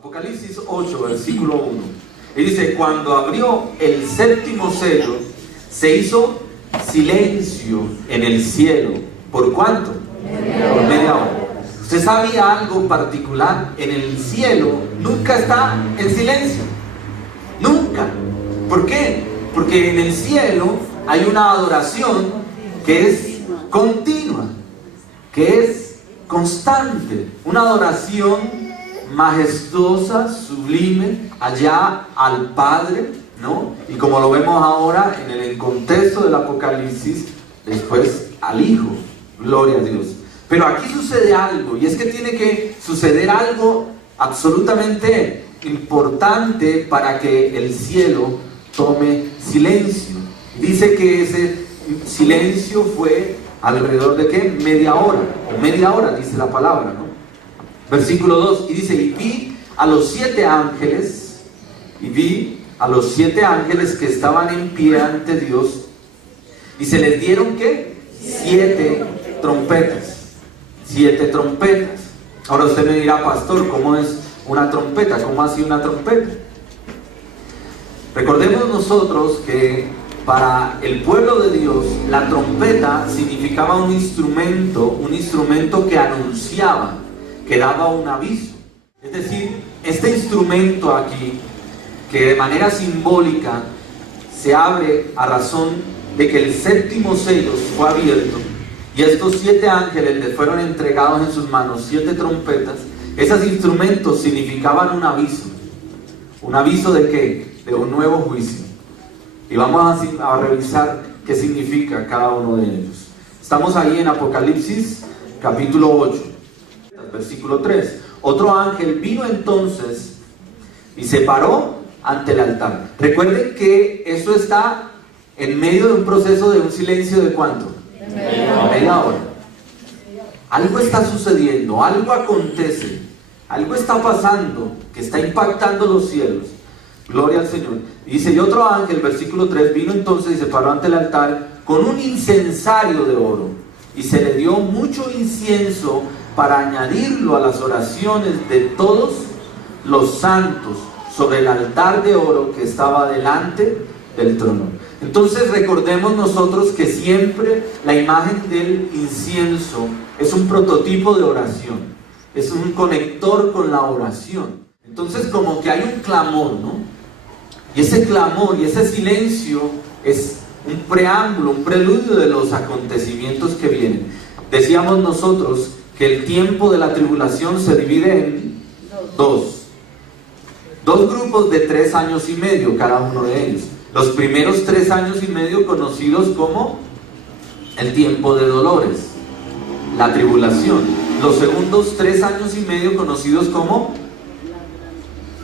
Apocalipsis 8, versículo 1. Y dice, cuando abrió el séptimo sello, se hizo silencio en el cielo. ¿Por cuánto? Por media hora. ¿Usted sabía algo particular? En el cielo nunca está en silencio. Nunca. ¿Por qué? Porque en el cielo hay una adoración que es continua, que es constante. Una adoración majestuosa, sublime, allá al Padre, ¿no? Y como lo vemos ahora en el contexto del Apocalipsis, después al Hijo. Gloria a Dios. Pero aquí sucede algo, y es que tiene que suceder algo absolutamente importante para que el cielo tome silencio. Dice que ese silencio fue alrededor de ¿qué? Media hora, dice la palabra, ¿no? Versículo 2, y dice, y vi a los siete ángeles que estaban en pie ante Dios, y se les dieron ¿qué? Siete trompetas. Ahora usted me dirá, pastor, ¿cómo es una trompeta? ¿Cómo así una trompeta? Recordemos nosotros que para el pueblo de Dios la trompeta significaba un instrumento que anunciaba, que daba un aviso. Es decir, este instrumento aquí, que de manera simbólica se abre a razón de que el séptimo sello fue abierto y estos siete ángeles le fueron entregados en sus manos siete trompetas. Esos instrumentos significaban un aviso. ¿Un aviso de qué? De un nuevo juicio. Y vamos a revisar qué significa cada uno de ellos. Estamos ahí en Apocalipsis capítulo 8, versículo 3. Otro ángel vino entonces y se paró ante el altar. Recuerden que eso está en medio de un proceso de un silencio de ¿cuánto? Media hora. Algo está sucediendo, algo acontece, algo está pasando que está impactando los cielos. Gloria al Señor. Dice, y otro ángel, versículo 3, vino entonces y se paró ante el altar con un incensario de oro, y se le dio mucho incienso para añadirlo a las oraciones de todos los santos sobre el altar de oro que estaba delante del trono. Entonces recordemos nosotros que siempre la imagen del incienso es un prototipo de oración, es un conector con la oración. Entonces como que hay un clamor, ¿no? Y ese clamor y ese silencio es un preámbulo, un preludio de los acontecimientos que vienen. Decíamos nosotros que el tiempo de la tribulación se divide en dos grupos de 3 años y medio cada uno de ellos. Los primeros 3 años y medio conocidos como el tiempo de dolores, la tribulación. Los segundos 3 años y medio conocidos como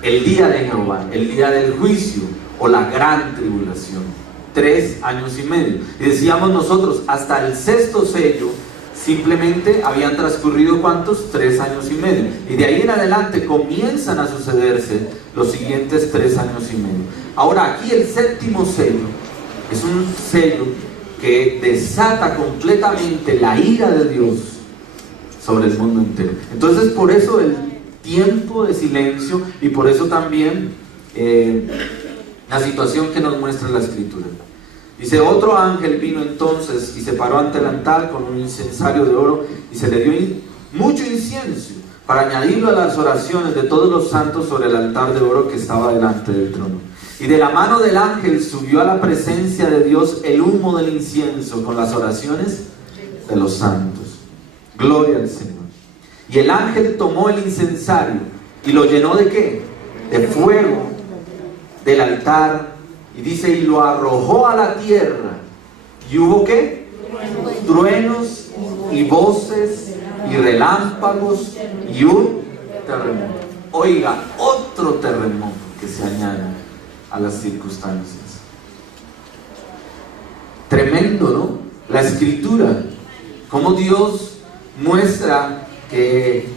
el día de Jehová, el día del juicio o la gran tribulación. 3 años y medio. Y decíamos nosotros, hasta el sexto sello simplemente habían transcurrido ¿cuántos? 3 años y medio. Y de ahí en adelante comienzan a sucederse los siguientes 3 años y medio. Ahora aquí el séptimo sello es un sello que desata completamente la ira de Dios sobre el mundo entero. Entonces por eso el tiempo de silencio y por eso también la situación que nos muestra la Escritura. Dice, otro ángel vino entonces y se paró ante el altar con un incensario de oro y se le dio mucho incienso para añadirlo a las oraciones de todos los santos sobre el altar de oro que estaba delante del trono. Y de la mano del ángel subió a la presencia de Dios el humo del incienso con las oraciones de los santos. Gloria al Señor. Y el ángel tomó el incensario y lo llenó ¿de qué? De fuego del altar. Y dice, y lo arrojó a la tierra. ¿Y hubo qué? Truenos y voces y relámpagos y un terremoto. Oiga, otro terremoto que se añade a las circunstancias. Tremendo, ¿no? La Escritura, cómo Dios muestra que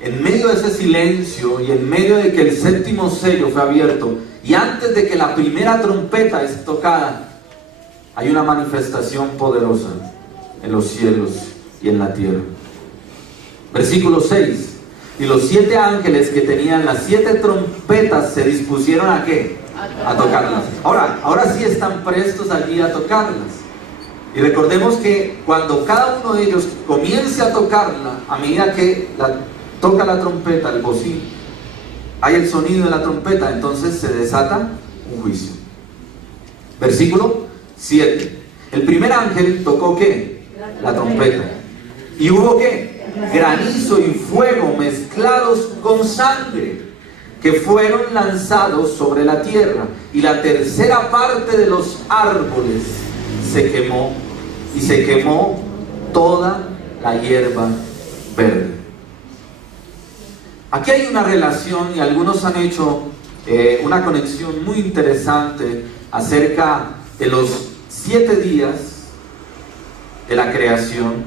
en medio de ese silencio y en medio de que el séptimo sello fue abierto y antes de que la primera trompeta es tocada, hay una manifestación poderosa en los cielos y en la tierra. Versículo 6 Y los 7 ángeles que tenían las 7 trompetas se dispusieron ¿a qué? A tocarlas. Ahora sí están prestos allí a tocarlas. Y recordemos que cuando cada uno de ellos comience a tocarla, a medida que toca la trompeta, el bocín, hay el sonido de la trompeta, entonces se desata un juicio. Versículo 7. El primer ángel tocó ¿qué? La trompeta. ¿Y hubo qué? Granizo y fuego mezclados con sangre, que fueron lanzados sobre la tierra, y la tercera parte de los árboles se quemó, y se quemó toda la hierba verde. Aquí hay una relación, y algunos han hecho una conexión muy interesante acerca de los 7 días de la creación,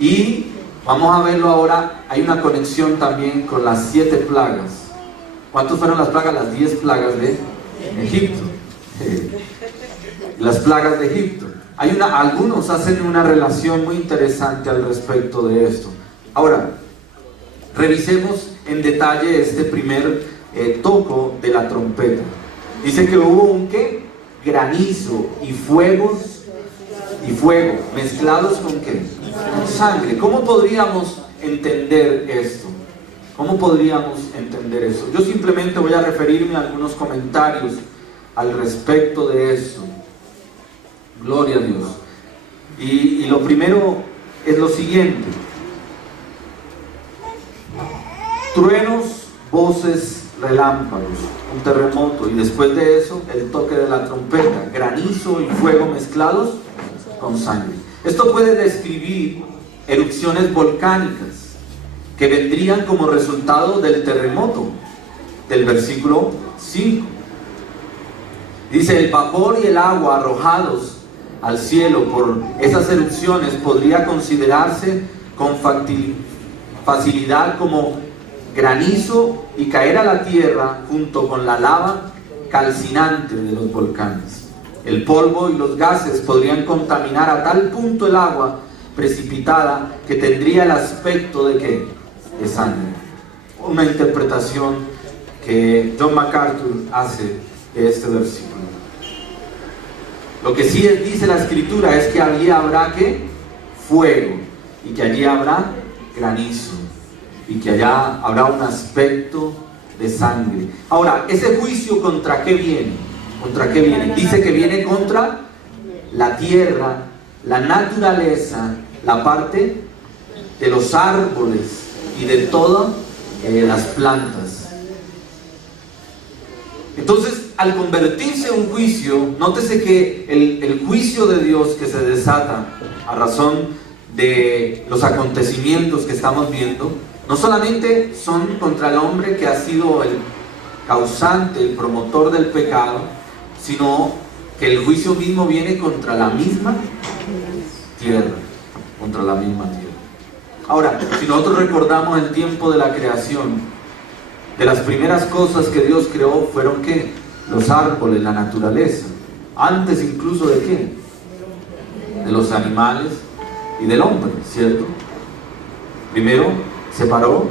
y vamos a verlo ahora. Hay una conexión también con las 7 plagas. ¿Cuántas fueron las plagas? Las 10 plagas de Egipto. Las plagas de Egipto. Algunos hacen una relación muy interesante al respecto de esto. Ahora, revisemos en detalle este primer toco de la trompeta. Dice que hubo un ¿qué? Granizo y fuego mezclados con ¿qué? Con sangre. ¿Cómo podríamos entender esto? ¿Cómo podríamos entender eso? Yo simplemente voy a referirme a algunos comentarios al respecto de esto. Gloria a Dios. Y lo primero es lo siguiente: truenos, voces, relámpagos, un terremoto, y después de eso el toque de la trompeta, granizo y fuego mezclados con sangre. Esto puede describir erupciones volcánicas que vendrían como resultado del terremoto del versículo 5. Dice: el vapor y el agua arrojados al cielo por esas erupciones podría considerarse con facilidad como granizo y caer a la tierra junto con la lava calcinante de los volcanes. El polvo y los gases podrían contaminar a tal punto el agua precipitada que tendría el aspecto de ¿qué? De sangre. Una interpretación que John MacArthur hace de este versículo. Lo que sí dice la escritura es que allí habrá ¿qué? Fuego, y que allí habrá granizo, y que allá habrá un aspecto de sangre. Ahora, ¿ese juicio contra qué viene? ¿Contra qué viene? Dice que viene contra la tierra, la naturaleza, la parte de los árboles y de todas las plantas. Entonces, al convertirse en un juicio, nótese que el juicio de Dios que se desata a razón de los acontecimientos que estamos viendo, no solamente son contra el hombre que ha sido el causante, el promotor del pecado, sino que el juicio mismo viene contra la misma tierra, contra la misma tierra. Ahora, si nosotros recordamos el tiempo de la creación, de las primeras cosas que Dios creó fueron ¿qué? Los árboles, la naturaleza. Antes incluso de ¿qué? De los animales y del hombre, ¿cierto? Primero separó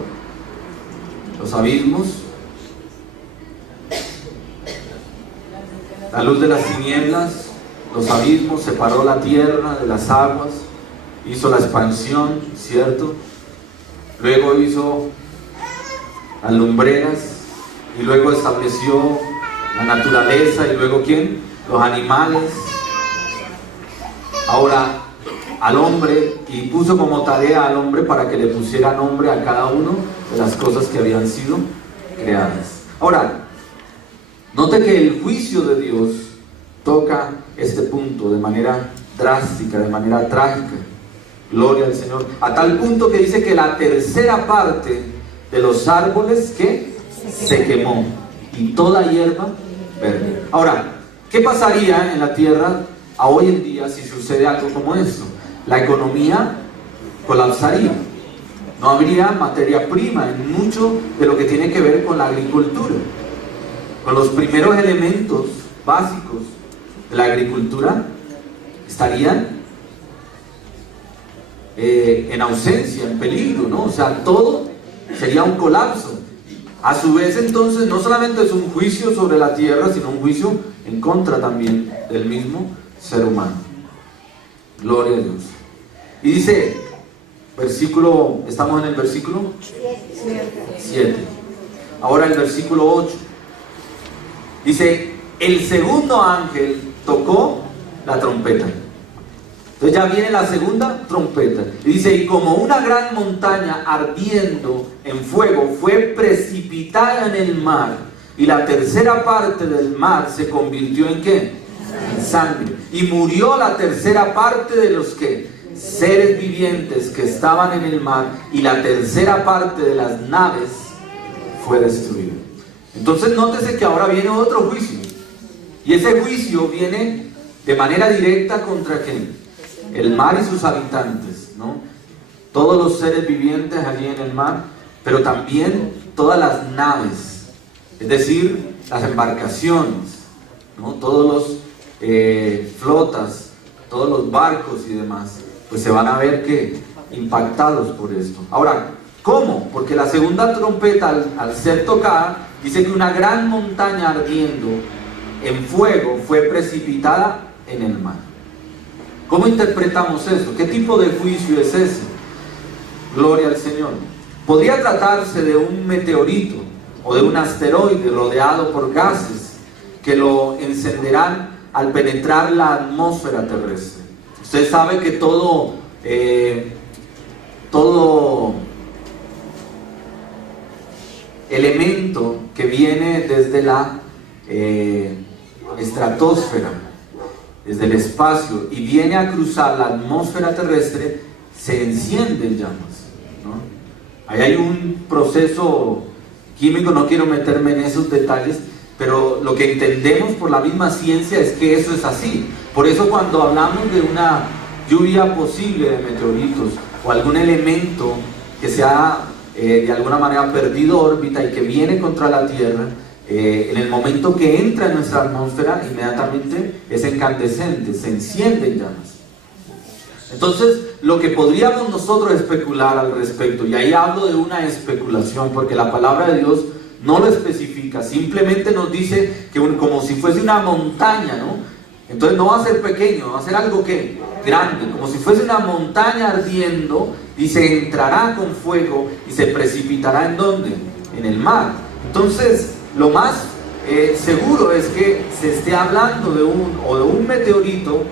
los abismos, la luz de las tinieblas, los abismos, separó la tierra de las aguas, hizo la expansión, ¿cierto? Luego hizo las lumbreras, y luego estableció la naturaleza, y luego ¿quién? Los animales. Ahora al hombre, y puso como tarea al hombre para que le pusiera nombre a cada uno de las cosas que habían sido creadas. Ahora, note que el juicio de Dios toca este punto de manera drástica, de manera trágica. Gloria al Señor. A tal punto que dice que la tercera parte de los árboles que se quemó, y toda hierba verde. Ahora, ¿qué pasaría en la tierra a hoy en día si sucede algo como esto? La economía colapsaría. No habría materia prima en mucho de lo que tiene que ver con la agricultura. Con los primeros elementos básicos de la agricultura estarían en ausencia, en peligro, ¿no? O sea, todo sería un colapso. A su vez, entonces, no solamente es un juicio sobre la tierra, sino un juicio en contra también del mismo ser humano. Gloria a Dios. Y dice, estamos en el versículo 7. Ahora el versículo 8. Dice, el segundo ángel tocó la trompeta. Entonces ya viene la segunda trompeta. Y dice, y como una gran montaña ardiendo en fuego fue precipitada en el mar, y la tercera parte del mar se convirtió en ¿qué? En sangre. Y murió la tercera parte de los seres vivientes que estaban en el mar, y la tercera parte de las naves fue destruida. Entonces nótese que ahora viene otro juicio. Y ese juicio viene de manera directa contra ¿quién? El mar y sus habitantes, ¿no? Todos los seres vivientes allí en el mar, pero también todas las naves, es decir, las embarcaciones, ¿no? Todos los flotas, todos los barcos y demás, pues se van a ver que impactados por esto. Ahora, ¿cómo? Porque la segunda trompeta al ser tocada dice que una gran montaña ardiendo en fuego fue precipitada en el mar. ¿Cómo interpretamos eso? ¿Qué tipo de juicio es ese? Gloria al Señor. Podría tratarse de un meteorito o de un asteroide rodeado por gases que lo encenderán al penetrar la atmósfera terrestre. Usted sabe que todo elemento que viene desde la estratosfera, desde el espacio, y viene a cruzar la atmósfera terrestre, se enciende en llamas, ¿no? Ahí hay un proceso químico, no quiero meterme en esos detalles, pero lo que entendemos por la misma ciencia es que eso es así. Por eso cuando hablamos de una lluvia posible de meteoritos o algún elemento que se ha de alguna manera perdido órbita y que viene contra la Tierra, en el momento que entra en nuestra atmósfera, inmediatamente es incandescente, se enciende en llamas. Entonces, lo que podríamos nosotros especular al respecto, y ahí hablo de una especulación, porque la palabra de Dios no lo especifica, simplemente nos dice que como si fuese una montaña, ¿no? Entonces no va a ser pequeño, va a ser algo que grande, como si fuese una montaña ardiendo, y se entrará con fuego y se precipitará ¿en dónde? En el mar. Entonces, lo más seguro es que se esté hablando de un meteorito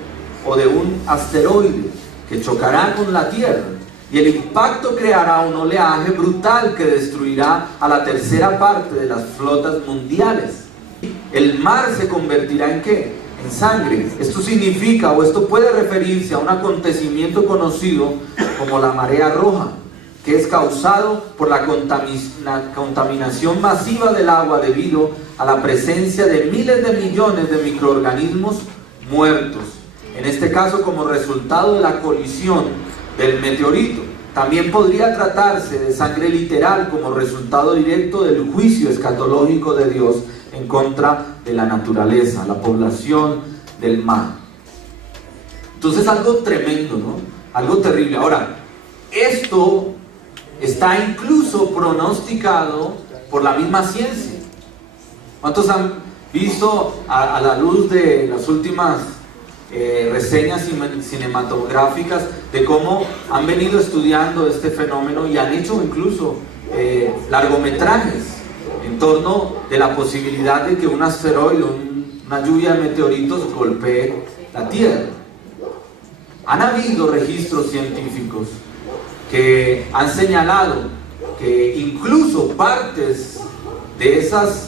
o de un asteroide que chocará con la Tierra, y el impacto creará un oleaje brutal que destruirá a la tercera parte de las flotas mundiales. El mar se convertirá ¿en qué? En sangre. Esto significa, o esto puede referirse a un acontecimiento conocido como la marea roja, que es causado por la contaminación masiva del agua debido a la presencia de miles de millones de microorganismos muertos, en este caso como resultado de la colisión del meteorito. También podría tratarse de sangre literal como resultado directo del juicio escatológico de Dios en contra de la naturaleza, la población del mar. Entonces, algo tremendo, ¿no? Algo terrible. Ahora, esto está incluso pronosticado por la misma ciencia. ¿Cuántos han visto a la luz de las últimas reseñas cinematográficas de cómo han venido estudiando este fenómeno y han hecho incluso largometrajes en torno de la posibilidad de que un asteroide, una lluvia de meteoritos golpee la Tierra? Han habido registros científicos que han señalado que incluso partes de esas,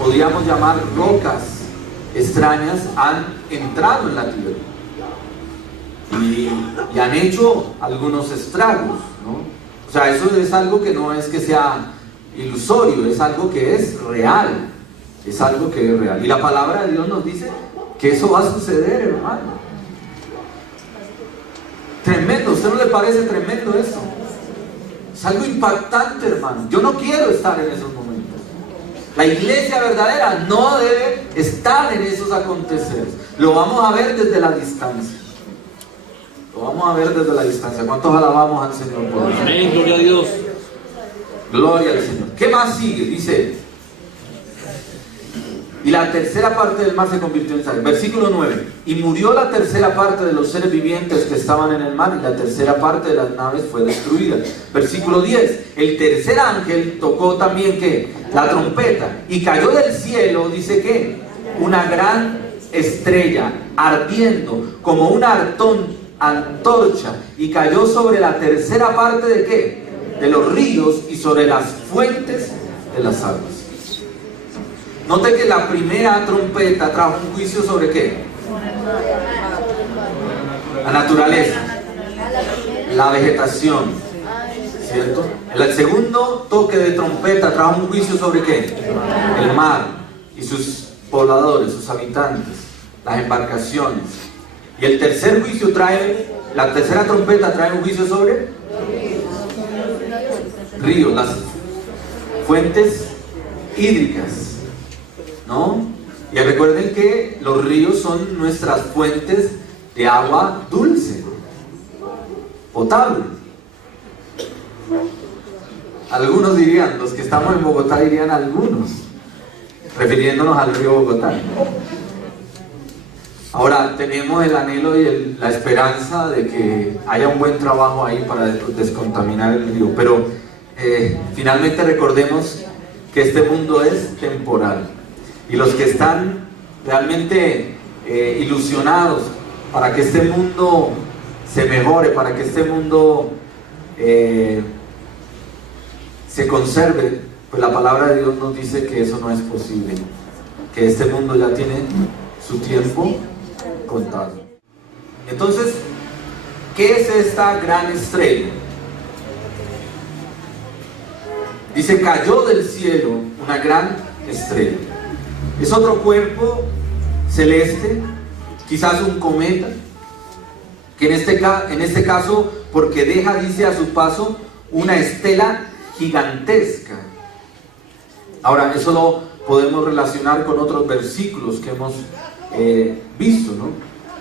podríamos llamar rocas extrañas, han entrado en la Tierra y han hecho algunos estragos, ¿no? O sea, eso es algo que no es que sea ilusorio, es algo que es real, es algo que es real. Y la palabra de Dios nos dice que eso va a suceder, hermano. Tremendo, ¿a usted no le parece tremendo eso? Es algo impactante, hermano. Yo no quiero estar en esos momentos. La iglesia verdadera no debe estar en esos aconteceres. Lo vamos a ver desde la distancia. Lo vamos a ver desde la distancia. ¿Cuántos alabamos al Señor por eso? Amén, gloria a Dios. Gloria al Señor. ¿Qué más sigue? Dice, y la tercera parte del mar se convirtió en sangre. Versículo 9. Y murió la tercera parte de los seres vivientes que estaban en el mar, y la tercera parte de las naves fue destruida. Versículo 10. El tercer ángel tocó también, ¿qué? La trompeta. Y cayó del cielo, dice que, una gran estrella ardiendo como una antorcha, y cayó sobre la tercera parte de ¿qué? De los ríos y sobre las fuentes de las aguas. Note que la primera trompeta trajo un juicio sobre ¿qué? La naturaleza, la vegetación, ¿cierto? El segundo toque de trompeta trajo un juicio sobre ¿qué? El mar y sus pobladores, sus habitantes, las embarcaciones. Y el tercer juicio la tercera trompeta trae un juicio sobre ríos, las fuentes hídricas, ¿no? Y recuerden que los ríos son nuestras fuentes de agua dulce, potable. Algunos dirían, los que estamos en Bogotá dirían algunos, refiriéndonos al río Bogotá. Ahora tenemos el anhelo y la esperanza de que haya un buen trabajo ahí para descontaminar el río, pero finalmente recordemos que este mundo es temporal, y los que están realmente ilusionados para que este mundo se mejore, para que este mundo se conserve, pues la palabra de Dios nos dice que eso no es posible, que este mundo ya tiene su tiempo contado. Entonces, ¿qué es esta gran estrella? Dice, cayó del cielo una gran estrella. Es otro cuerpo celeste, quizás un cometa, que en este caso, porque deja, dice, a su paso una estela gigantesca. Ahora, eso lo podemos relacionar con otros versículos que hemos visto, ¿no?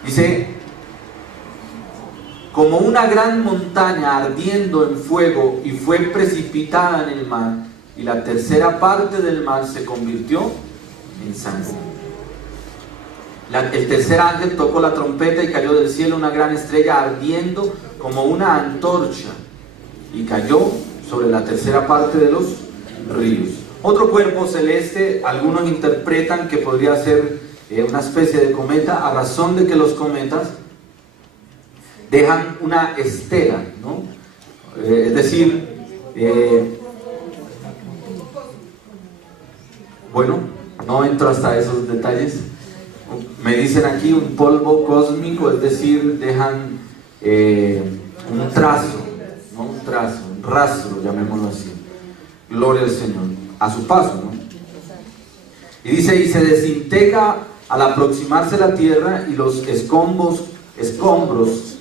Dice, como una gran montaña ardiendo en fuego, y fue precipitada en el mar, y la tercera parte del mar se convirtió en sangre. El tercer ángel tocó la trompeta, y cayó del cielo una gran estrella ardiendo como una antorcha, y cayó sobre la tercera parte de los ríos. Otro cuerpo celeste, algunos interpretan que podría ser una especie de cometa, a razón de que los cometas dejan una estela, ¿no? Es decir, bueno, no entro hasta esos detalles. Me dicen aquí un polvo cósmico, es decir, dejan un trazo, ¿no? Un rastro, llamémoslo así. Gloria al Señor, a su paso, ¿no? Y dice, y se desintegra al aproximarse la tierra, y los escombros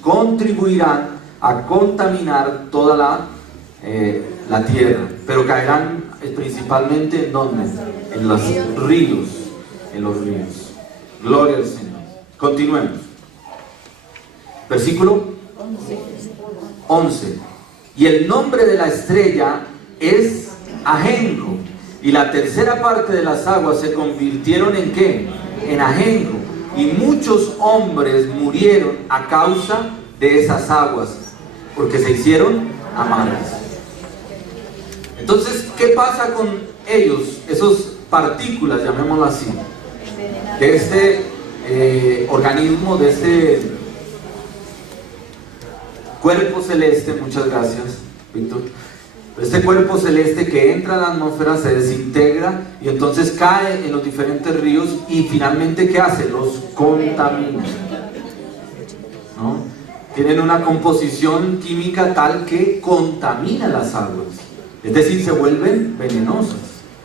contribuirán a contaminar toda la tierra, pero caerán principalmente ¿en dónde? En los ríos, Gloria al Señor. Continuemos. Versículo 11. Y el nombre de la estrella es Ajenjo, y la tercera parte de las aguas se convirtieron en ¿qué? En ajenjo, y muchos hombres murieron a causa de esas aguas, porque se hicieron amargas. Entonces, ¿qué pasa con ellos? Esos partículas, llamémoslo así, de este organismo, de este cuerpo celeste. Muchas gracias, Víctor. Este cuerpo celeste que entra a la atmósfera, se desintegra, y entonces cae en los diferentes ríos, y finalmente ¿qué hace? Los contamina, ¿no? Tienen una composición química tal que contamina las aguas, es decir, se vuelven venenosas,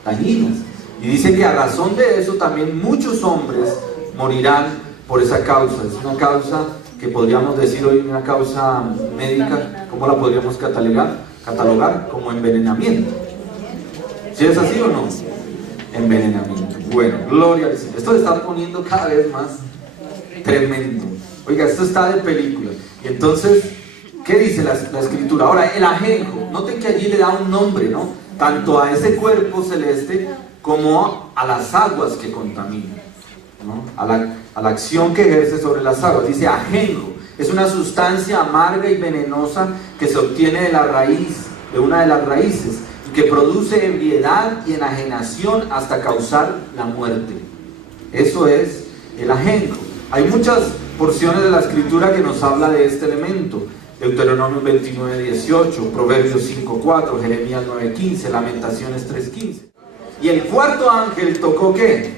dañinas. Y dice que a razón de eso también muchos hombres morirán por esa causa. Es una causa que podríamos decir hoy, una causa médica. ¿Cómo la podríamos catalogar? Como envenenamiento. ¿Sí es así o no? Envenenamiento. Bueno, gloria al Señor. Esto se está poniendo cada vez más tremendo. Oiga, esto está de película. Y entonces, ¿qué dice la escritura? Ahora, el ajenjo, noten que allí le da un nombre, ¿no? tanto a ese cuerpo celeste como a las aguas que contaminan, ¿no? A la acción que ejerce sobre las aguas. Dice ajenjo, es una sustancia amarga y venenosa que se obtiene de la raíz, de una de las raíces, y que produce ebriedad y enajenación hasta causar la muerte. Eso es el ajenjo. Hay muchas porciones de la escritura que nos habla de este elemento. Deuteronomio 29:18, Proverbios 5:4, Jeremías 9:15, Lamentaciones 3:15. Y el cuarto ángel tocó ¿qué?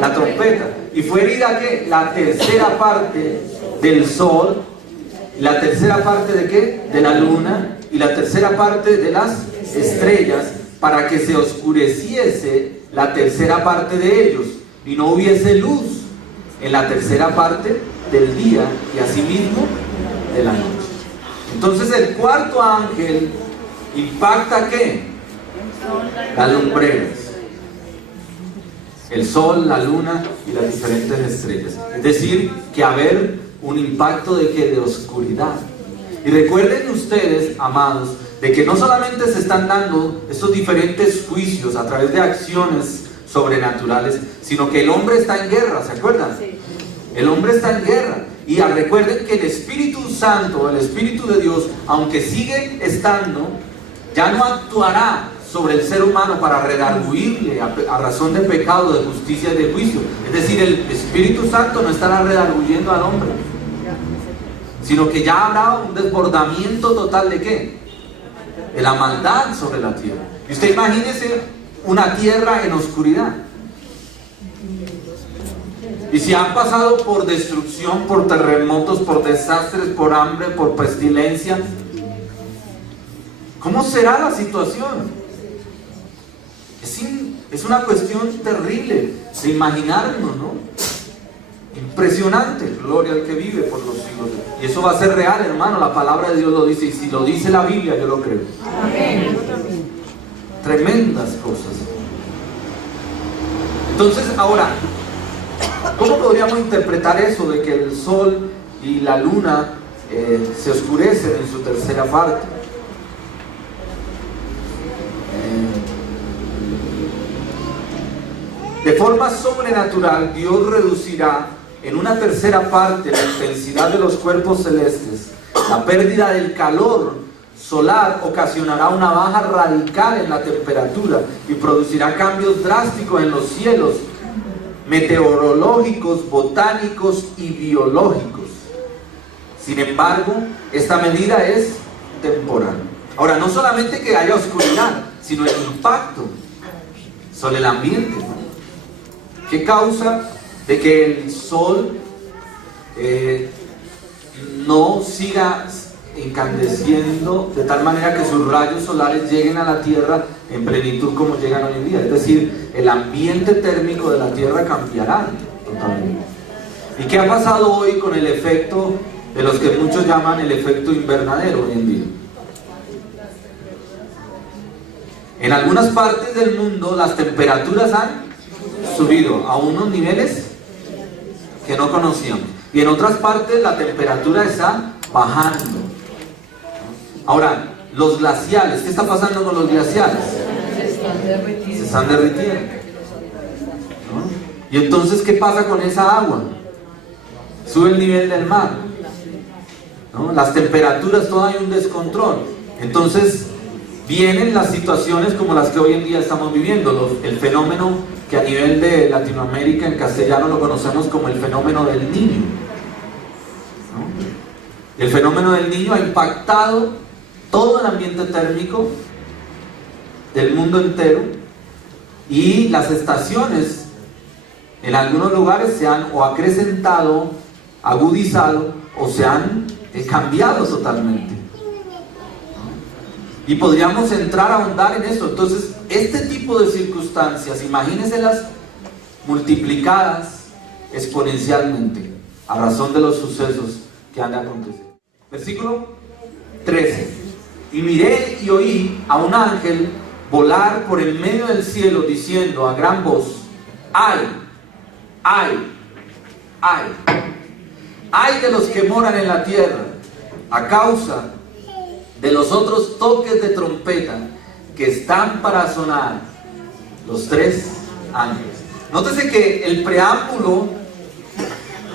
La trompeta. Y fue herida ¿qué? La tercera parte del sol, la tercera parte de ¿qué? De la luna, y la tercera parte de las estrellas, para que se oscureciese la tercera parte de ellos, y no hubiese luz en la tercera parte del día, y asimismo de la noche. Entonces el cuarto ángel impacta ¿qué? Las lumbreras, el sol, la luna y las diferentes estrellas. Es decir, que haber un impacto de ¿qué? De oscuridad. Y recuerden ustedes, amados, de que no solamente se están dando estos diferentes juicios a través de acciones sobrenaturales, sino que el hombre está en guerra, ¿se acuerdan? Sí. El hombre está en guerra. Y recuerden que el Espíritu Santo, el Espíritu de Dios, aunque sigue estando, ya no actuará sobre el ser humano para redarguirle a razón de pecado, de justicia y de juicio. Es decir, el Espíritu Santo no estará redarguyendo al hombre, sino que ya habrá un desbordamiento total de ¿qué? De la maldad sobre la tierra. Y usted imagínese una tierra en oscuridad. Y si han pasado por destrucción, por terremotos, por desastres, por hambre, por pestilencia, ¿cómo será la situación? Es una cuestión terrible de imaginarnos, ¿no? Impresionante. Gloria al que vive por los siglos. Y eso va a ser real, hermano. La palabra de Dios lo dice. Y si lo dice la Biblia, yo lo creo. Amén. Tremendas cosas. Entonces, ahora, ¿cómo podríamos interpretar eso de que el sol y la luna se oscurecen en su tercera parte? De forma sobrenatural, Dios reducirá en una tercera parte la intensidad de los cuerpos celestes. La pérdida del calor solar ocasionará una baja radical en la temperatura y producirá cambios drásticos en los cielos meteorológicos, botánicos y biológicos. Sin embargo, esta medida es temporal. Ahora, no solamente que haya oscuridad, sino el impacto sobre el ambiente. ¿Qué causa de que el sol no siga incandesciendo de tal manera que sus rayos solares lleguen a la tierra en plenitud como llegan hoy en día? Es decir, el ambiente térmico de la tierra cambiará totalmente. ¿Y qué ha pasado hoy con el efecto de los que muchos llaman el efecto invernadero hoy en día? En algunas partes del mundo las temperaturas han subido a unos niveles que no conocíamos, y en otras partes la temperatura está bajando. Ahora, los glaciales, ¿qué está pasando con los glaciales? Se están derritiendo, ¿no? Y entonces, ¿qué pasa con esa agua? Sube el nivel del mar, ¿no? Las temperaturas, todo hay un descontrol. Entonces vienen las situaciones como las que hoy en día estamos viviendo, el fenómeno que a nivel de Latinoamérica en castellano lo conocemos como el fenómeno del Niño, ¿no? El fenómeno del Niño ha impactado todo el ambiente térmico del mundo entero, y las estaciones en algunos lugares se han o acrecentado, agudizado, o se han cambiado totalmente. Y podríamos entrar a ahondar en eso. Entonces, este tipo de circunstancias, imagínenselas multiplicadas exponencialmente a razón de los sucesos que han de acontecer. Versículo 13. Y miré y oí a un ángel volar por el medio del cielo, diciendo a gran voz: ¡ay! ¡ay! ¡ay! ¡ay de los que moran en la tierra! A causa de los otros toques de trompeta que están para sonar los 3 ángeles. Nótese que el preámbulo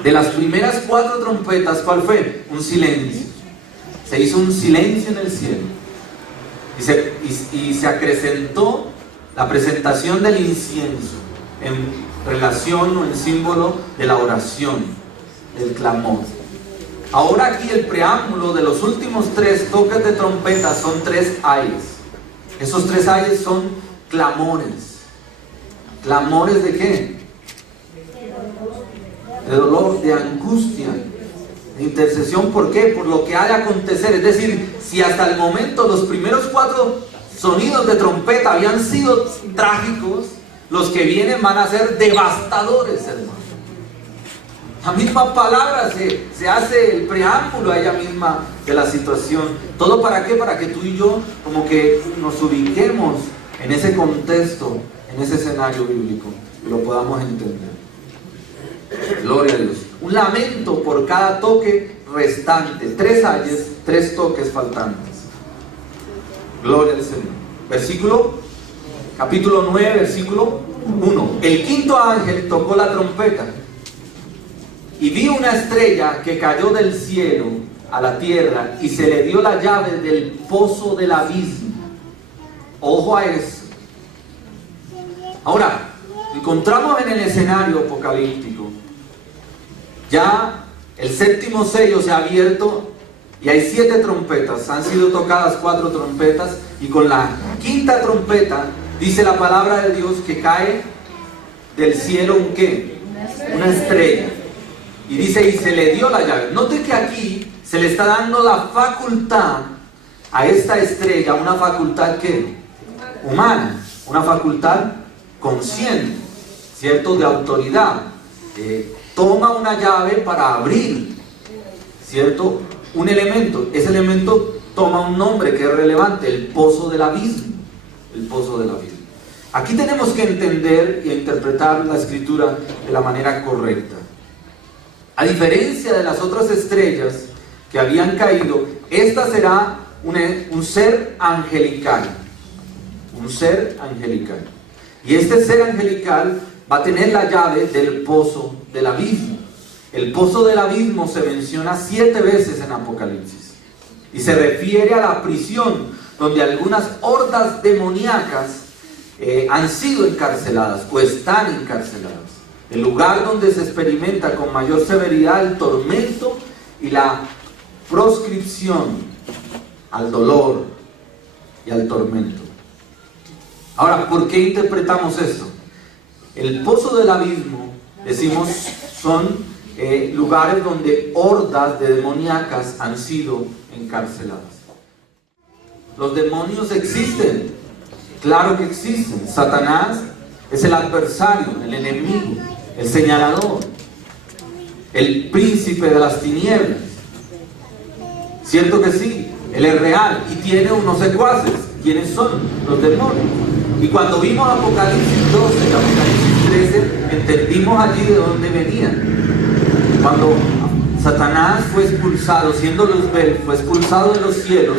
de las primeras 4 trompetas, ¿cuál fue? Un silencio. Se hizo un silencio en el cielo. Y se acrecentó la presentación del incienso en relación o en símbolo de la oración, del clamor. Ahora aquí el preámbulo de los últimos 3 toques de trompeta son 3 ayes. Esos 3 ayes son clamores. ¿Clamores de qué? De dolor, de angustia, de intercesión. ¿Por qué? Por lo que ha de acontecer. Es decir, si hasta el momento los primeros 4 sonidos de trompeta habían sido trágicos, los que vienen van a ser devastadores, hermano. La misma palabra se hace el preámbulo a ella misma de la situación. ¿Todo para qué? Para que tú y yo como que nos ubiquemos en ese contexto, en ese escenario bíblico, y lo podamos entender. Gloria a Dios. Un lamento por cada toque restante. 3 ayes, 3 toques faltantes. Gloria al Señor. Capítulo 9, versículo 1. El quinto ángel tocó la trompeta y vi una estrella que cayó del cielo a la tierra y se le dio la llave del pozo del abismo. Ojo a eso. Ahora, encontramos en el escenario apocalíptico, ya el 7º sello se ha abierto y hay 7 trompetas. Han sido tocadas 4 trompetas y con la 5ª trompeta dice la palabra de Dios que cae del cielo un ¿qué? Una estrella. Y dice, y se le dio la llave. Note que aquí se le está dando la facultad a esta estrella, una facultad ¿qué? Humana, una facultad consciente, ¿cierto? De autoridad. Toma una llave para abrir, ¿cierto? Un elemento. Ese elemento toma un nombre que es relevante, el pozo del abismo. El pozo del abismo. Aquí tenemos que entender y interpretar la escritura de la manera correcta. A diferencia de las otras estrellas que habían caído, esta será un ser angelical. Un ser angelical. Y este ser angelical va a tener la llave del pozo del abismo. El pozo del abismo se menciona 7 veces en Apocalipsis. Y se refiere a la prisión donde algunas hordas demoníacas han sido encarceladas o están encarceladas. El lugar donde se experimenta con mayor severidad el tormento y la proscripción al dolor y al tormento. Ahora, ¿por qué interpretamos esto? El pozo del abismo, decimos, son lugares donde hordas de demoníacas han sido encarceladas. Los demonios existen, claro que existen. Satanás es el adversario, el enemigo, el señalador, el príncipe de las tinieblas. Cierto que sí, él es real y tiene unos secuaces. ¿Quiénes son? Los demonios. Y cuando vimos Apocalipsis 12 y Apocalipsis 13, entendimos allí de dónde venían. Cuando Satanás fue expulsado, siendo Luzbel, fue expulsado de los cielos,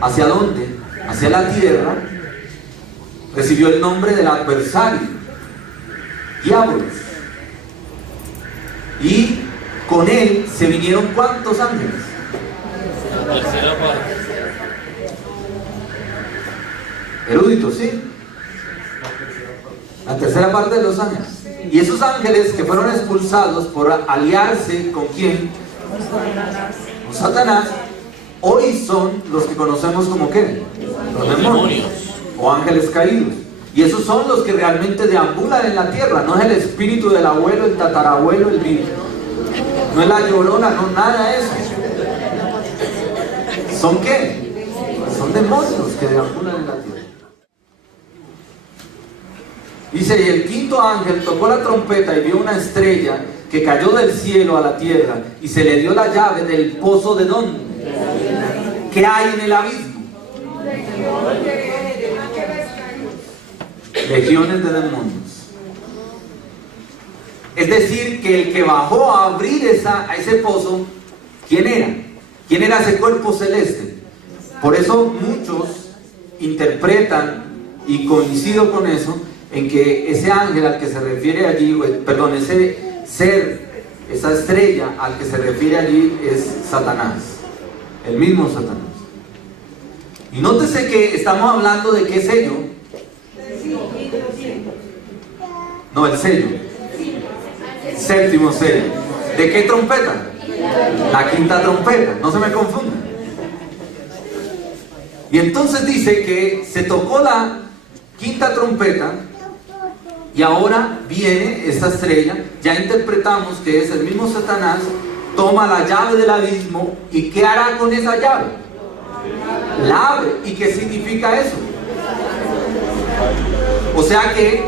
¿hacia dónde? Hacia la tierra, recibió el nombre del adversario, diablos. Y con él se vinieron ¿cuántos ángeles? La tercera parte. Eruditos, ¿sí? La tercera parte de los ángeles. Y esos ángeles que fueron expulsados por aliarse ¿con quién? Con Satanás. Hoy son los que conocemos como ¿qué? Los demonios o ángeles caídos. Y esos son los que realmente deambulan en la tierra. No es el espíritu del abuelo, el tatarabuelo, el niño. No es la llorona, no, nada de eso. ¿Son qué? Son demonios que deambulan en la tierra. Dice, y el quinto ángel tocó la trompeta y vio una estrella que cayó del cielo a la tierra y se le dio la llave del pozo de ¿dónde? ¿Qué hay en el abismo? Legiones de demonios. Es decir, que el que bajó a abrir a ese pozo, ¿quién era? ¿Quién era ese cuerpo celeste? Por eso muchos interpretan, y coincido con eso, en que ese ángel al que se refiere allí, perdón, ese ser, esa estrella al que se refiere allí es Satanás, el mismo Satanás. Y nótese que estamos hablando de qué sello. No, el sello. Séptimo sello. ¿De qué trompeta? La quinta trompeta, no se me confundan. Y entonces dice que se tocó la quinta trompeta y ahora viene esta estrella. Ya interpretamos que es el mismo Satanás, toma la llave del abismo. ¿Y qué hará con esa llave? La abre. ¿Y qué significa eso? O sea que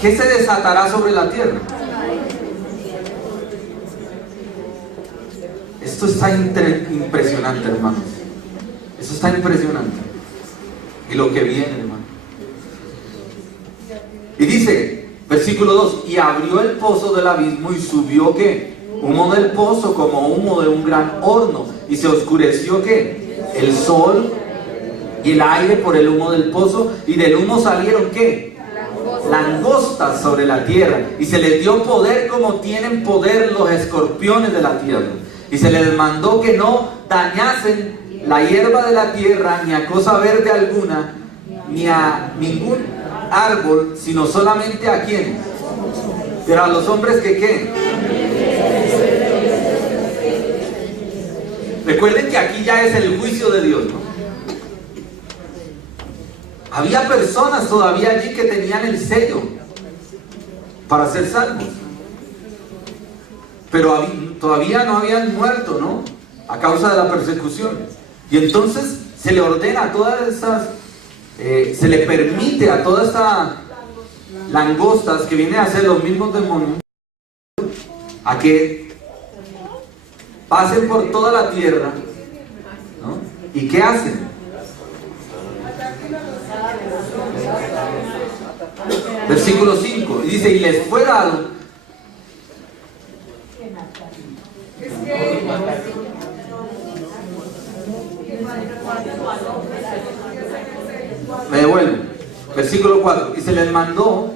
¿qué se desatará sobre la tierra? Esto está impresionante, hermanos. Esto está impresionante. Y lo que viene, hermano. Y dice, versículo 2: y abrió el pozo del abismo y subió ¿qué? Humo del pozo como humo de un gran horno. Y se oscureció ¿qué? El sol y el aire por el humo del pozo. Y del humo salieron ¿qué? Langostas sobre la tierra. Y se les dio poder como tienen poder los escorpiones de la tierra. Y se les mandó que no dañasen la hierba de la tierra, ni a cosa verde alguna, ni a ningún árbol, sino solamente a quién. Pero a los hombres que ¿qué? Recuerden que aquí ya es el juicio de Dios, ¿no? Había personas todavía allí que tenían el sello para ser salvos, pero todavía no habían muerto, ¿no? A causa de la persecución. Y entonces se le ordena a todas estas, se le permite a todas estas langostas que vienen a ser los mismos demonios, a que pasen por toda la tierra, ¿no? ¿Y qué hacen? Versículo 5, y dice, y les fue dado. Me devuelvo. Versículo 4, y se les mandó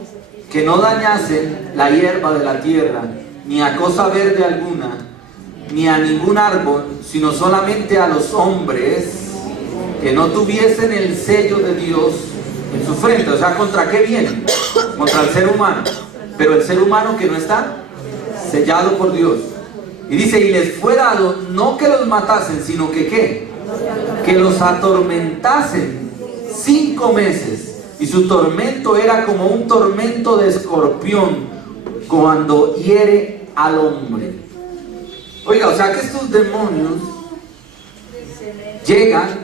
que no dañasen la hierba de la tierra, ni a cosa verde alguna, ni a ningún árbol, sino solamente a los hombres que no tuviesen el sello de Dios en su frente. O sea, ¿contra qué vienen? Contra el ser humano. Pero el ser humano que no está sellado por Dios. Y dice, y les fue dado no que los matasen, sino que ¿qué? Que los atormentasen 5 meses. Y su tormento era como un tormento de escorpión cuando hiere al hombre. Oiga, o sea que estos demonios llegan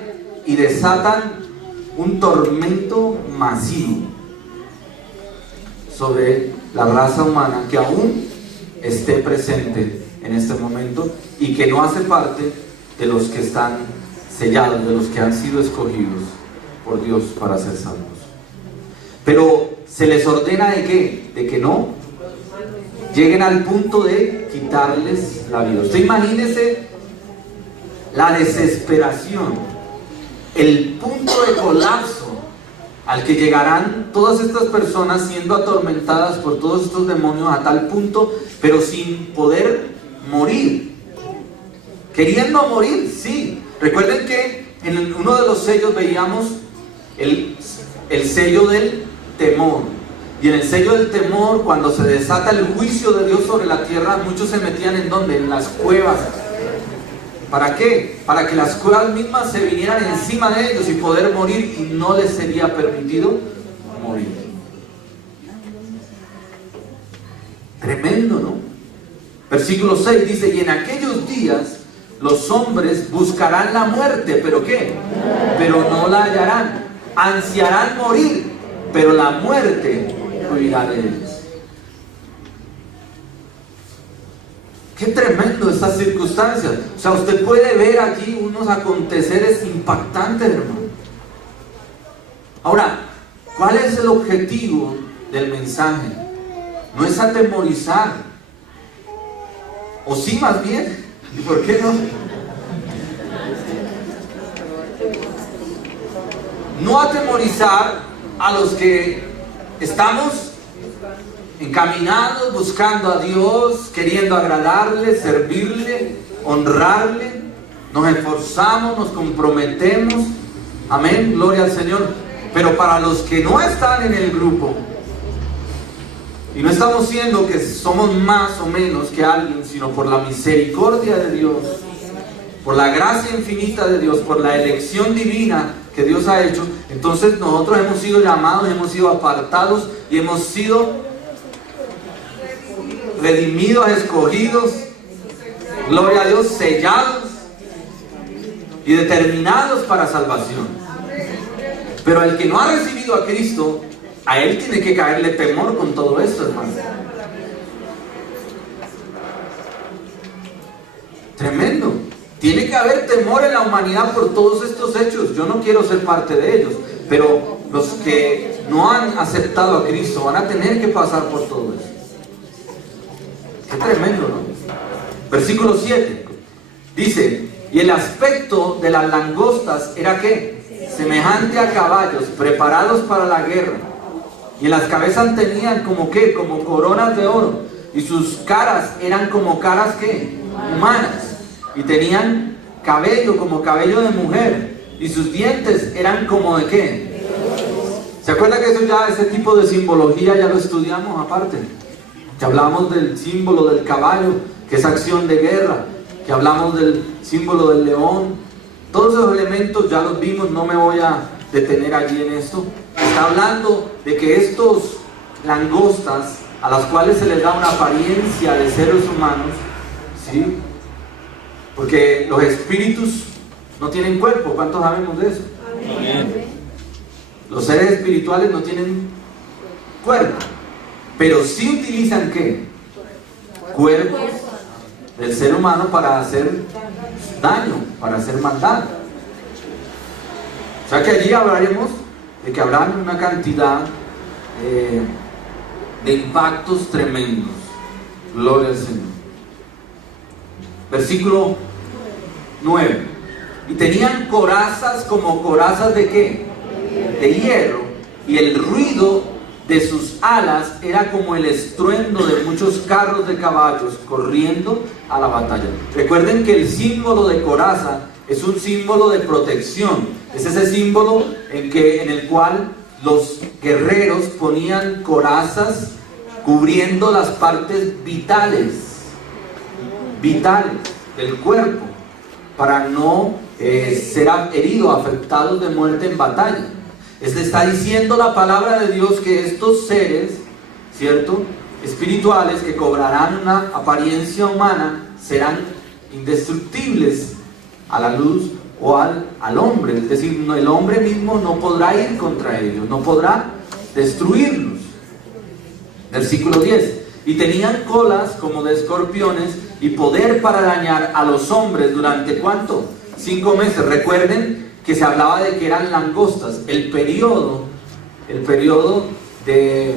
y desatan un tormento masivo sobre la raza humana que aún esté presente en este momento y que no hace parte de los que están sellados, de los que han sido escogidos por Dios para ser salvos. Pero se les ordena ¿de qué? De que no lleguen al punto de quitarles la vida. Usted imagínese la desesperación, el punto de colapso al que llegarán todas estas personas siendo atormentadas por todos estos demonios a tal punto, pero sin poder morir. Queriendo morir, sí. Recuerden que en uno de los sellos veíamos el sello del temor. Y en el sello del temor, cuando se desata el juicio de Dios sobre la tierra, muchos se metían ¿en dónde? En las cuevas. ¿Para qué? Para que las cuevas mismas se vinieran encima de ellos y poder morir, y no les sería permitido morir. Tremendo, ¿no? Versículo 6 dice, y en aquellos días los hombres buscarán la muerte, ¿pero qué? Pero no la hallarán. Ansiarán morir, pero la muerte huirá de ellos. Qué tremendo estas circunstancias. O sea, usted puede ver aquí unos aconteceres impactantes, hermano. Ahora, ¿cuál es el objetivo del mensaje? No es atemorizar. O sí, más bien. ¿Y por qué no? no atemorizar a los que estamos encaminados, buscando a Dios, queriendo agradarle, servirle, honrarle, nos esforzamos, nos comprometemos, amén, gloria al Señor. Pero para los que no están en el grupo, y no estamos siendo que somos más o menos que alguien, sino por la misericordia de Dios, por la gracia infinita de Dios, por la elección divina que Dios ha hecho, entonces nosotros hemos sido llamados, hemos sido apartados y hemos sido redimidos, escogidos, gloria a Dios, sellados y determinados para salvación. Pero el que no ha recibido a Cristo, a él tiene que caerle temor con todo esto, hermano. Tremendo. Tiene que haber temor en la humanidad por todos estos hechos. Yo no quiero ser parte de ellos, pero los que no han aceptado a Cristo van a tener que pasar por todo eso. Qué tremendo, ¿no? Versículo 7 dice: y el aspecto de las langostas era ¿qué? Semejante a caballos preparados para la guerra, y en las cabezas tenían como ¿qué? Como coronas de oro, y sus caras eran como caras ¿qué? Humanas, y tenían cabello como cabello de mujer, y sus dientes eran como ¿de qué? ¿Se acuerda que eso ya, ese tipo de simbología ya lo estudiamos aparte? Que hablamos del símbolo del caballo, que es acción de guerra, que hablamos del símbolo del león. Todos esos elementos ya los vimos, no me voy a detener allí en esto. Está hablando de que estos langostas, a las cuales se les da una apariencia de seres humanos, ¿sí? Porque los espíritus no tienen cuerpo. ¿Cuántos sabemos de eso? Amén. Los seres espirituales no tienen cuerpo, pero sí utilizan ¿qué? Cuerpos del ser humano para hacer daño, para hacer maldad. O sea que allí hablaremos de que habrán una cantidad de impactos tremendos. Gloria al Señor. Versículo 9. Y tenían corazas como corazas de ¿qué? De hierro, y el ruido de sus alas era como el estruendo de muchos carros de caballos corriendo a la batalla. Recuerden que el símbolo de coraza es un símbolo de protección. Es ese símbolo en el cual los guerreros ponían corazas cubriendo las partes vitales del cuerpo, para no ser herido, afectados de muerte en batalla. Está diciendo la palabra de Dios que estos seres, ¿cierto?, espirituales, que cobrarán una apariencia humana, serán indestructibles a la luz o al hombre. Es decir, el hombre mismo no podrá ir contra ellos, no podrá destruirlos. Versículo 10. Y tenían colas como de escorpiones y poder para dañar a los hombres durante ¿cuánto? 5 meses. Recuerden que se hablaba de que eran langostas. El periodo de...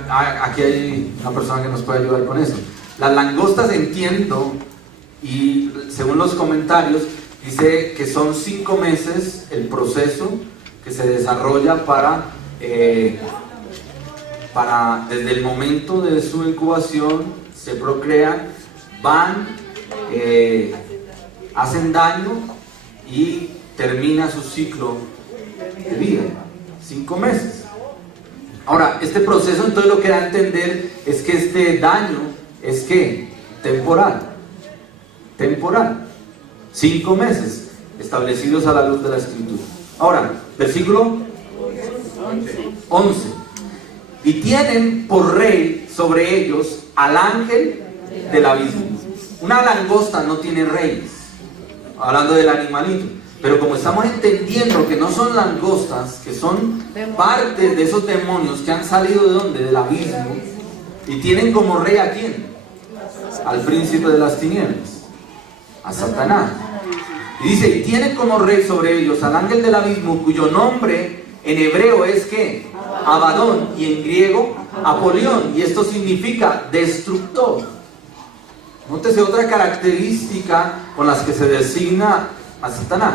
aquí hay una persona que nos puede ayudar con eso. Las langostas, entiendo, y según los comentarios, dice que son 5 meses el proceso que se desarrolla para desde el momento de su incubación, se procrean, van, hacen daño y termina su ciclo de vida. 5 meses. Ahora, este proceso entonces lo que da a entender es que este daño es ¿qué? Temporal. 5 meses establecidos a la luz de la Escritura. Ahora, versículo 11. Y tienen por rey sobre ellos al ángel del abismo. Una langosta no tiene reyes, hablando del animalito. Pero como estamos entendiendo que no son langostas, que son parte de esos demonios que han salido ¿de dónde? Del abismo, y tienen como rey ¿a quién? Al príncipe de las tinieblas, a Satanás. Y dice, y tienen como rey sobre ellos al ángel del abismo, cuyo nombre en hebreo es ¿qué? Abadón, y en griego Apolión, y esto significa destructor. Nótese otra característica con las que se designa a Satanás,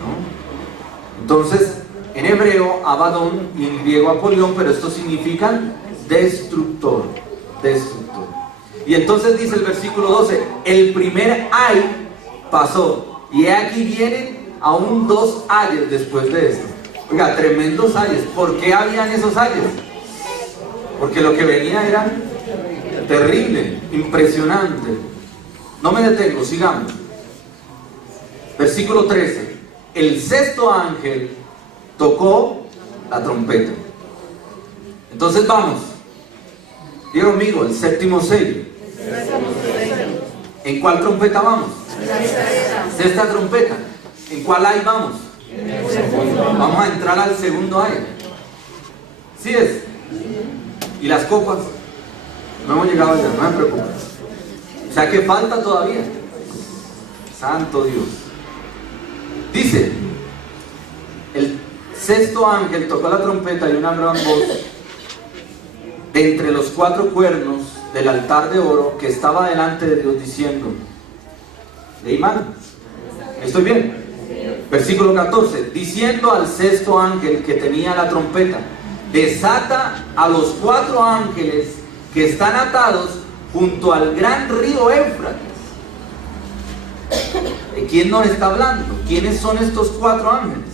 ¿no? Entonces, en hebreo, Abadón, y en griego, Apolión, pero estos significan destructor, destructor. Y entonces dice el versículo 12, el primer ay pasó, y aquí vienen aún 2 ayes después de esto. Oiga, tremendos ayes. ¿Por qué habían esos ayes? Porque lo que venía era terrible, impresionante. No me detengo, sigamos. Versículo 13. El 6º ángel tocó la trompeta. Entonces vamos. Diga conmigo, el 7º sello. ¿En cuál trompeta vamos? 6ª trompeta. ¿En cuál ay vamos? Vamos a entrar al 2º ay. ¿Sí es? ¿Y las copas? No hemos llegado allá, no me preocupen. O sea que falta todavía. Santo Dios. Dice, el 6º ángel tocó la trompeta y una gran voz de entre los 4 cuernos del altar de oro que estaba delante de Dios diciendo, ¿leí mal? ¿Estoy bien? Versículo 14, diciendo al 6º ángel que tenía la trompeta, desata a los 4 ángeles que están atados junto al gran río Éufrates. ¿De quién nos está hablando? ¿Quiénes son estos 4 ángeles?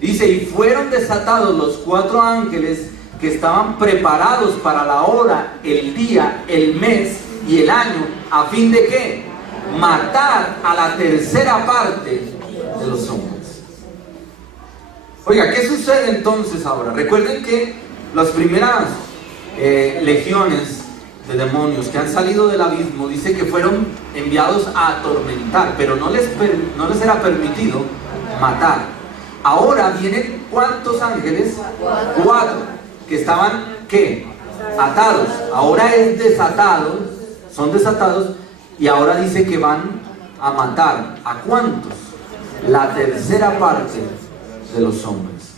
Dice, y fueron desatados los 4 ángeles que estaban preparados para la hora, el día, el mes y el año, a fin de ¿qué? Matar a la tercera parte de los hombres. Oiga, ¿qué sucede entonces ahora? Recuerden que las primeras legiones de demonios que han salido del abismo, dice que fueron enviados a atormentar, pero no les era permitido matar. Ahora vienen ¿cuántos ángeles? 4, que estaban ¿qué? Atados. Ahora es desatados, son desatados, y ahora dice que van a matar. ¿A cuántos? La tercera parte de los hombres.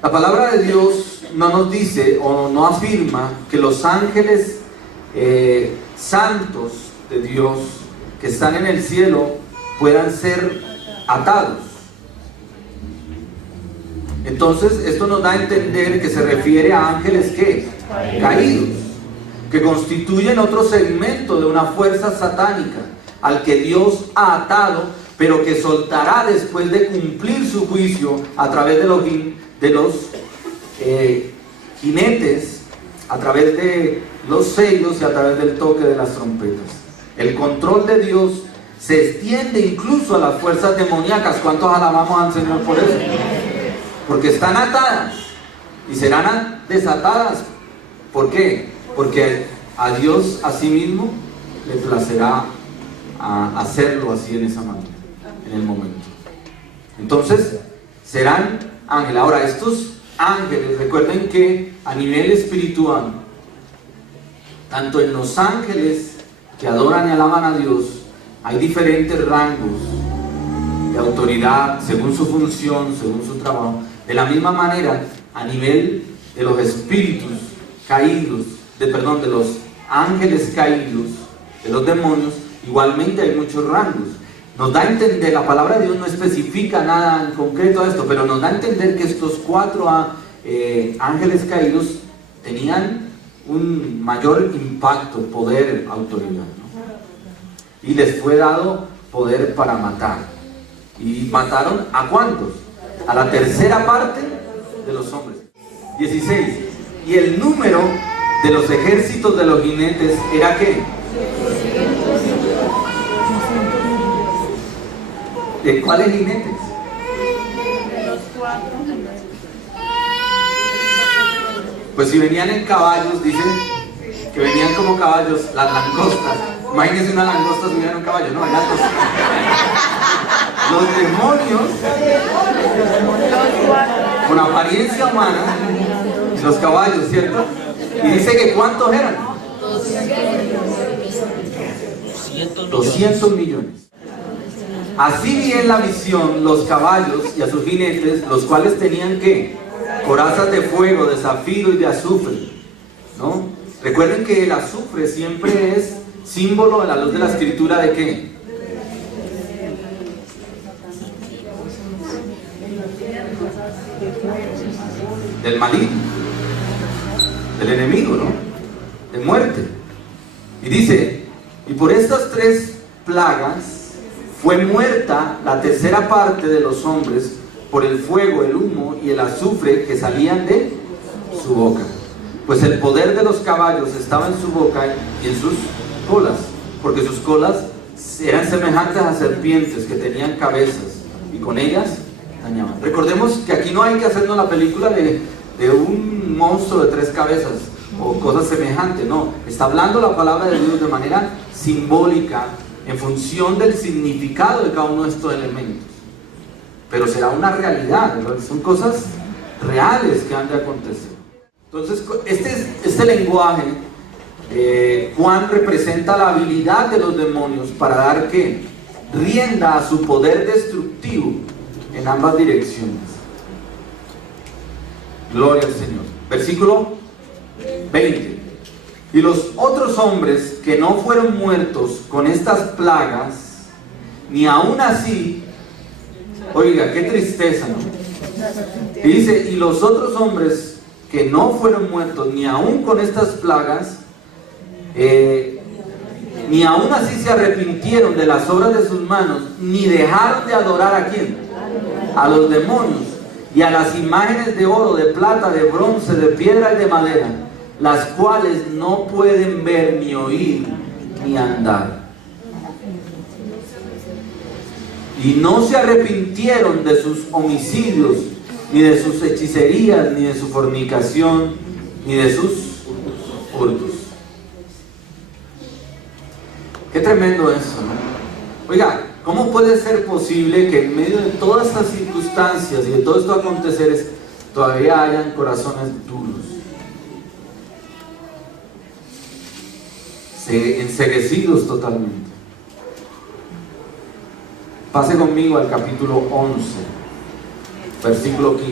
La palabra de Dios no nos dice o no afirma que los ángeles santos de Dios que están en el cielo puedan ser atados. Entonces esto nos da a entender que se refiere a ángeles ¿qué? Caídos, que constituyen otro segmento de una fuerza satánica al que Dios ha atado, pero que soltará después de cumplir su juicio a través de los jinetes, a través de los sellos y a través del toque de las trompetas. El control de Dios se extiende incluso a las fuerzas demoníacas. ¿Cuántos alabamos al Señor por eso? Porque están atadas y serán desatadas. ¿Por qué? Porque a Dios a sí mismo le placerá a hacerlo así en esa manera, en el momento. Entonces serán ángeles. Ahora, estos ángeles, recuerden que a nivel espiritual, tanto en los ángeles que adoran y alaban a Dios, hay diferentes rangos de autoridad según su función, según su trabajo. De la misma manera, a nivel de los espíritus caídos, de los ángeles caídos, de los demonios, igualmente hay muchos rangos. Nos da a entender, la palabra de Dios no especifica nada en concreto a esto, pero nos da a entender que estos 4 ángeles caídos tenían un mayor impacto, poder, autoridad, ¿no? Y les fue dado poder para matar. ¿Y mataron a cuántos? A la tercera parte de los hombres. 16. Y el número de los ejércitos de los jinetes era ¿qué? ¿De cuáles jinetes? De los 4. Pues si venían en caballos, dicen que venían como caballos, las langostas. Imagínense una langosta subida en un caballo, no, allá los demonios con apariencia humana, los caballos, ¿cierto? Y dice que ¿cuántos eran? 200 millones. Así vi en la visión los caballos y a sus jinetes, los cuales tenían ¿qué? Corazas de fuego, de zafiro y de azufre, ¿no? Recuerden que el azufre siempre es símbolo a la luz de la escritura ¿de qué? Del maligno, del enemigo, ¿no? De muerte. Y dice, y por estas 3 plagas fue muerta la tercera parte de los hombres por el fuego, el humo y el azufre que salían de su boca. Pues el poder de los caballos estaba en su boca y en sus colas, porque sus colas eran semejantes a serpientes que tenían cabezas y con ellas dañaban. Recordemos que aquí no hay que hacernos la película de un monstruo de 3 cabezas o cosas semejantes, no. Está hablando la palabra de Dios de manera simbólica en función del significado de cada uno de estos elementos. Pero será una realidad, ¿verdad? Son cosas reales que han de acontecer. Entonces, este lenguaje, Juan representa la habilidad de los demonios para dar ¿qué? Rienda a su poder destructivo en ambas direcciones. Gloria al Señor. Versículo 20. Y los otros hombres que no fueron muertos con estas plagas, ni aún así, oiga, qué tristeza, ¿no? Y dice, y los otros hombres que no fueron muertos ni aún con estas plagas, ni aún así se arrepintieron de las obras de sus manos, ni dejaron de adorar ¿a quién? A los demonios y a las imágenes de oro, de plata, de bronce, de piedra y de madera, las cuales no pueden ver, ni oír, ni andar. Y no se arrepintieron de sus homicidios, ni de sus hechicerías, ni de su fornicación, ni de sus hurtos. Qué tremendo eso, ¿no? Oiga, ¿cómo puede ser posible que en medio de todas estas circunstancias y de todos estos aconteceres todavía hayan corazones duros, enceguecidos totalmente? Pase conmigo al capítulo 11, versículo 15.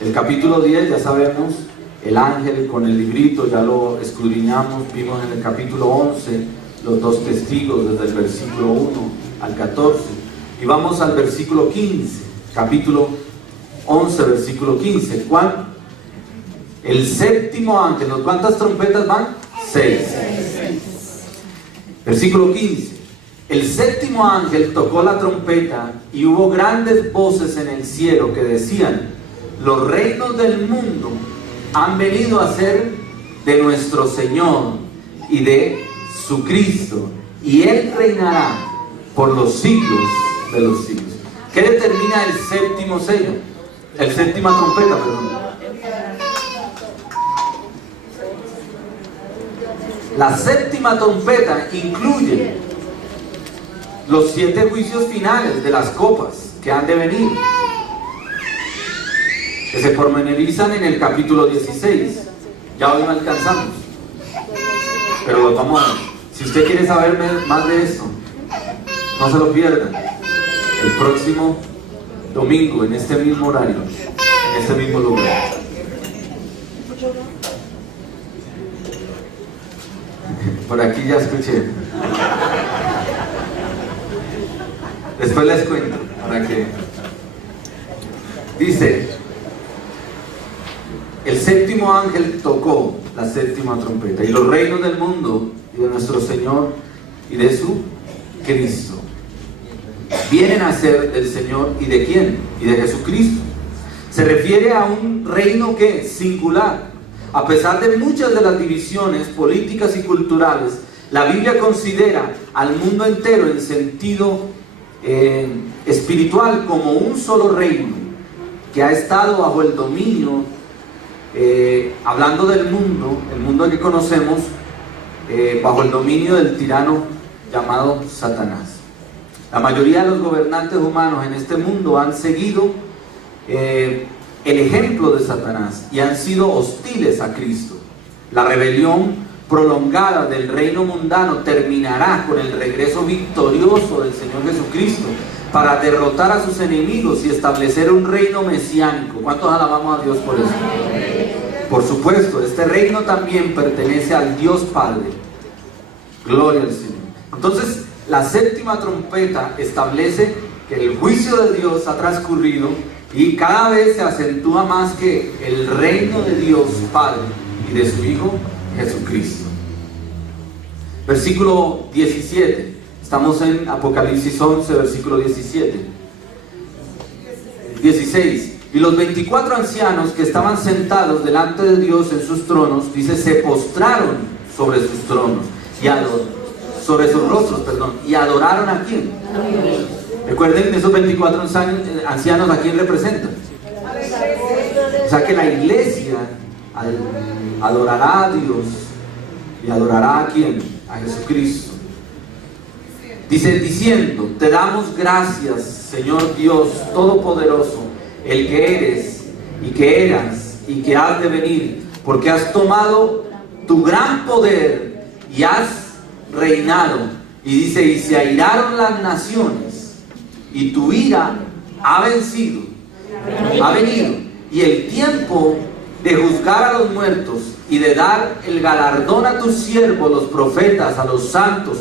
El capítulo 10 ya sabemos, el ángel con el librito, ya lo escudriñamos, vimos en el capítulo 11 los 2 testigos desde el versículo 1 al 14. Y vamos al versículo 15, capítulo 11, versículo 15. ¿Cuál? El séptimo ángel, ¿cuántas trompetas van? 6. Versículo 15. El séptimo ángel tocó la trompeta y hubo grandes voces en el cielo que decían: los reinos del mundo han venido a ser de nuestro Señor y de su Cristo, y Él reinará por los siglos de los siglos. ¿Qué determina el séptimo sello? El séptima trompeta, perdón. La séptima trompeta incluye los 7 juicios finales de las copas que han de venir, que se pormenorizan en el capítulo 16. Ya hoy no alcanzamos, pero los vamos a ver. Si usted quiere saber más de esto, no se lo pierda el próximo domingo en este mismo horario, en este mismo lugar. Por aquí ya escuché. Después les cuento para que dice: el séptimo ángel tocó la séptima trompeta, y los reinos del mundo y de nuestro Señor y de su Cristo vienen a ser del Señor. ¿Y de quién? Y de Jesucristo. Se refiere a un reino que es singular. A pesar de muchas de las divisiones políticas y culturales, la Biblia considera al mundo entero en sentido espiritual como un solo reino que ha estado bajo el dominio, hablando del mundo, el mundo que conocemos, bajo el dominio del tirano llamado Satanás. La mayoría de los gobernantes humanos en este mundo han seguido el ejemplo de Satanás y han sido hostiles a Cristo. La rebelión prolongada del reino mundano terminará con el regreso victorioso del Señor Jesucristo para derrotar a sus enemigos y establecer un reino mesiánico. ¿Cuántos alabamos a Dios por eso? Por supuesto, este reino también pertenece al Dios Padre. Gloria al Señor. Entonces, la séptima trompeta establece que el juicio de Dios ha transcurrido y cada vez se acentúa más que el reino de Dios Padre y de su Hijo Jesucristo. Versículo 17. Estamos en Apocalipsis 11, versículo 17. 16. Y los 24 ancianos que estaban sentados delante de Dios en sus tronos, dice, se postraron sobre sus tronos sobre sus rostros, y adoraron ¿a quién? Recuerden, esos 24 ancianos, ¿a quién representan? O sea que la iglesia adorará a Dios y adorará ¿a quién? A Jesucristo. Dice, diciendo, te damos gracias, Señor Dios Todopoderoso, el que eres y que eras y que has de venir, porque has tomado tu gran poder y has reinado. Y dice, y se airaron las naciones y tu ira ha venido, y el tiempo de juzgar a los muertos y de dar el galardón a tus siervos, los profetas, a los santos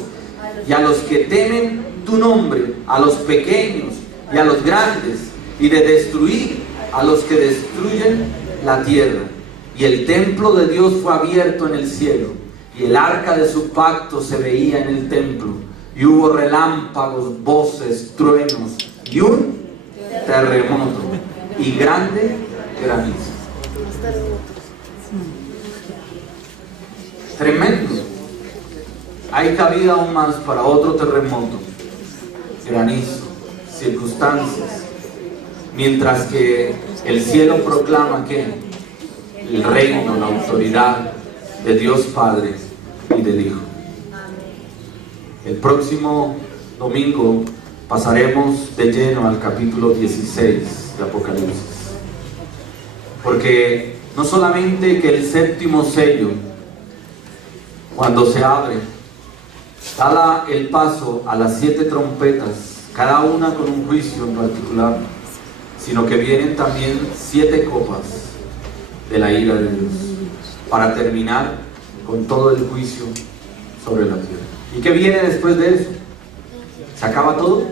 y a los que temen tu nombre, a los pequeños y a los grandes, y de destruir a los que destruyen la tierra. Y el templo de Dios fue abierto en el cielo, y el arca de su pacto se veía en el templo, y hubo relámpagos, voces, truenos, y un terremoto, y grande granizo. Tremendo. Hay cabida aún más para otro terremoto, granizo, circunstancias, mientras que el cielo proclama que el reino, la autoridad de Dios Padre y del Hijo. El próximo domingo pasaremos de lleno al capítulo 16 de Apocalipsis, porque no solamente que el séptimo sello, cuando se abre, da el paso a las 7 trompetas, cada una con un juicio en particular, sino que vienen también 7 copas de la ira de Dios, para terminar con todo el juicio sobre la tierra. ¿Y qué viene después de eso? ¿Se acaba todo?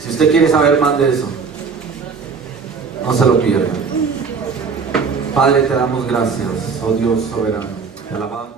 Si usted quiere saber más de eso, no se lo pierda. Padre, te damos gracias, oh Dios soberano, te alabamos.